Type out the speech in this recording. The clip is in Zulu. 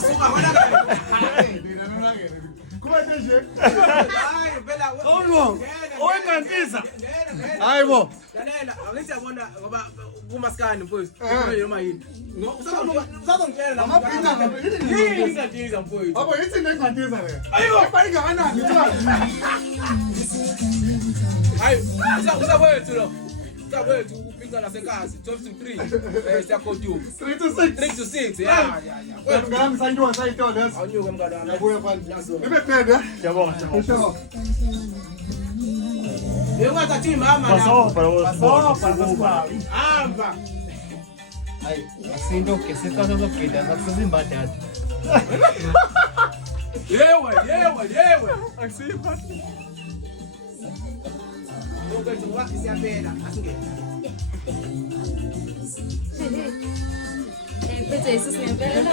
Suka wena ke. Kuba nje. Hayi phela. Awulungu. Oyinkantisa. Hayibo. Lalela, angithi yabona ngoba kumaskani mfowethu. Noma yini. Usazongitshela la Amabhinqa yini ngisajiza mfowethu. Abo yithi nenkantisa le. Ayibo, Bani kangakanani cha? hayi, usawethu lo. Usawethu upinga lasekhasi 12 to 3. Siyakhothuka. 3 to 6. 3 to 6. Yeah. Wena ngami sanyiwa sayito leso. Awunyuke mngane wami. Yabuya phansi. Ibe kuphede. Ngiyabonga. Usho. Ungathathi mama la. Hamba. Hayi, asinto ke sithatha sokugida sakusizimbadada. Yewe. Akusiba. Ukwethu wakhe siyaphela, asingene. Phethe isisi ngempela.